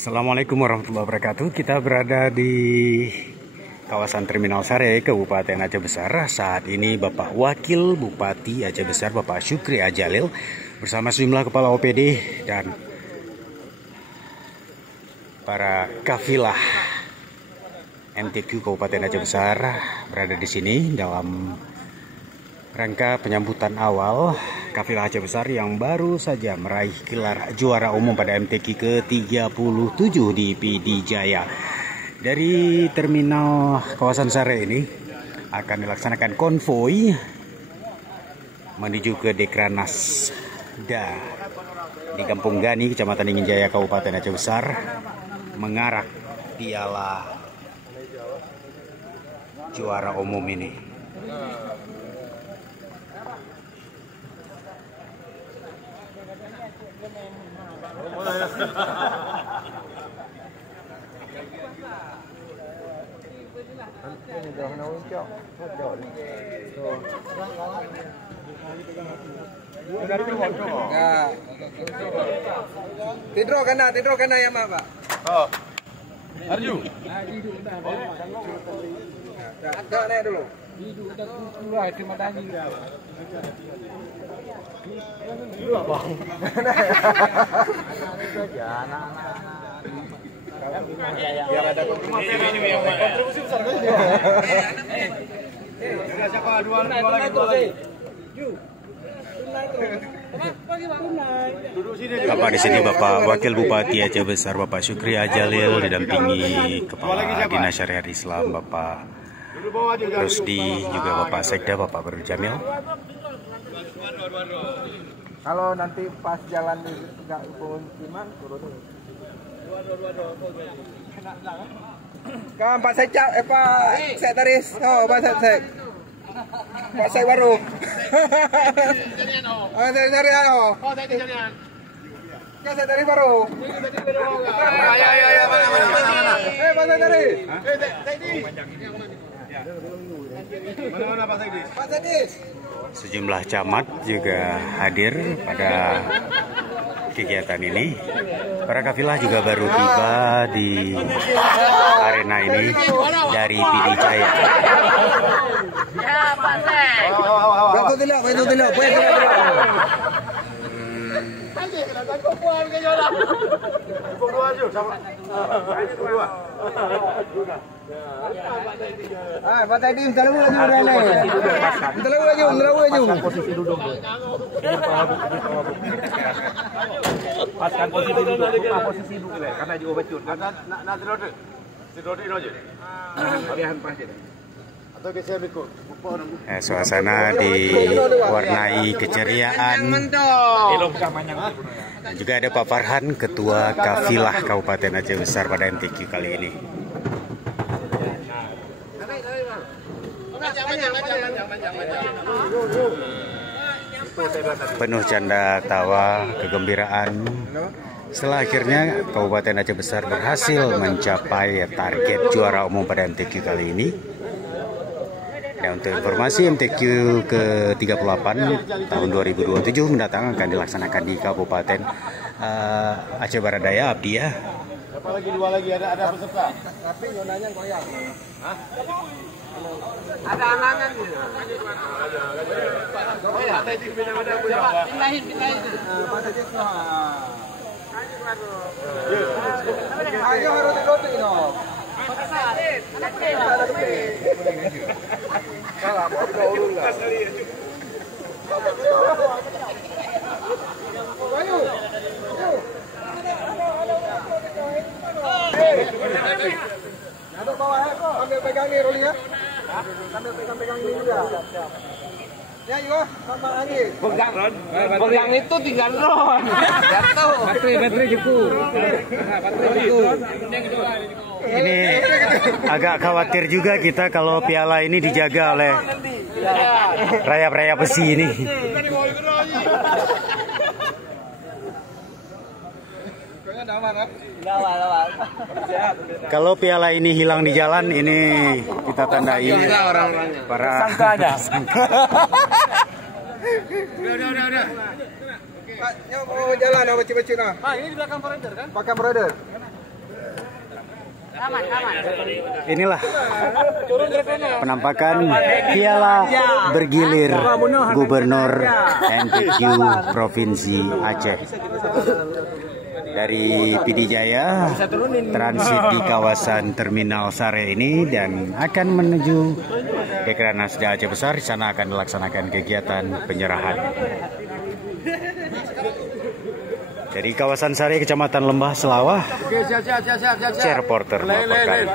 Assalamualaikum warahmatullahi wabarakatuh. Kita berada di kawasan Terminal Sare, Kabupaten Aceh Besar. Saat ini Bapak Wakil Bupati Aceh Besar, Bapak Syukri Ajalil, bersama sejumlah kepala OPD dan para kafilah MTQ Kabupaten Aceh Besar berada di sini dalam rangka penyambutan awal kafilah Aceh Besar yang baru saja meraih gelar juara umum pada MTQ ke-37 di PD Jaya. Dari terminal kawasan Sare ini akan dilaksanakan konvoi menuju ke Dekranas Da di Kampung Gani, Kecamatan Ingin Jaya, Kabupaten Aceh Besar, mengarak piala juara umum ini. Tidro kana ya mak Pak. Oh. Arju. Dak naik dulu. Terima kasih. Biar ada kontribusi besar kan? Siapa dua lagi? Bapak di sini Bapak Wakil Bupati Aceh Besar Bapak Syukri Ajalil didampingi Kepala Dinas Syariat Islam Bapak Rusdi, juga Bapak Sekda Bapak Baru Jamil. Kalau nanti pas jalan di enggak pemukiman turun. Kan Pak Sekda Pak Sekretaris. Oh, Pak Sek. Pak Sek baru. Oh, Sekretaris oh. Oh, Sekretaris. Kan Sekretaris baru. Ya, mana. Pak Sekretaris. Mana Pak Sekdi? Pak Sekdes. Sejumlah camat juga hadir pada kegiatan ini. Para kafilah juga baru tiba di arena ini dari PD Jaya. Ya, Pak Sek. Bantu tidak. Pak Tadi terlalu laju. Posisi duduk. Paskan posisi duduk. Posisi duduk karena diobatin. Karena nak tidur aja. Lihat pasti. Suasana diwarnai keceriaan. Dan juga ada Pak Farhan, Ketua Kafilah Kabupaten Aceh Besar pada MTQ kali ini. Penuh canda tawa, kegembiraan. Setelah akhirnya Kabupaten Aceh Besar berhasil mencapai target juara umum pada MTQ kali ini. Dan untuk informasi MTQ ke-38 tahun 2027 mendatang akan dilaksanakan di Kabupaten Aceh Barat Daya, Abdiya. Apa lagi dua lagi ada peserta? Tapi zonanya goyang. Hah? Ada anangan gitu. Oh ya, tadi ada Pindahin. Pak Tadi. Ayo harus dikotik no. Salah, mau diurung lah. Ayo. Ada bawah ya, ambil pegang nih rolling ya. Ambil pegang ini juga. Ya Iwa, sama angin. Pegang itu tinggal drone. Jatuh. Baterai cukup. Ini agak khawatir juga kita kalau piala ini dijaga oleh rayap-rayap besi ini. Kalau piala ini hilang di jalan, ini kita tandai para Sangka. Udah. Pak, mau jalan sama Cibacuna. Pak, ini di belakang Forader kan? Pakai brother. Inilah penampakan piala bergilir Gubernur MTQ Provinsi Aceh. Dari Pidijaya transit di kawasan Terminal Sare ini dan akan menuju Dekranasda Aceh Besar. Di sana akan dilaksanakan kegiatan penyerahan. Dari kawasan Sare, Kecamatan Lembah Selawah, C Reporter melaporkan.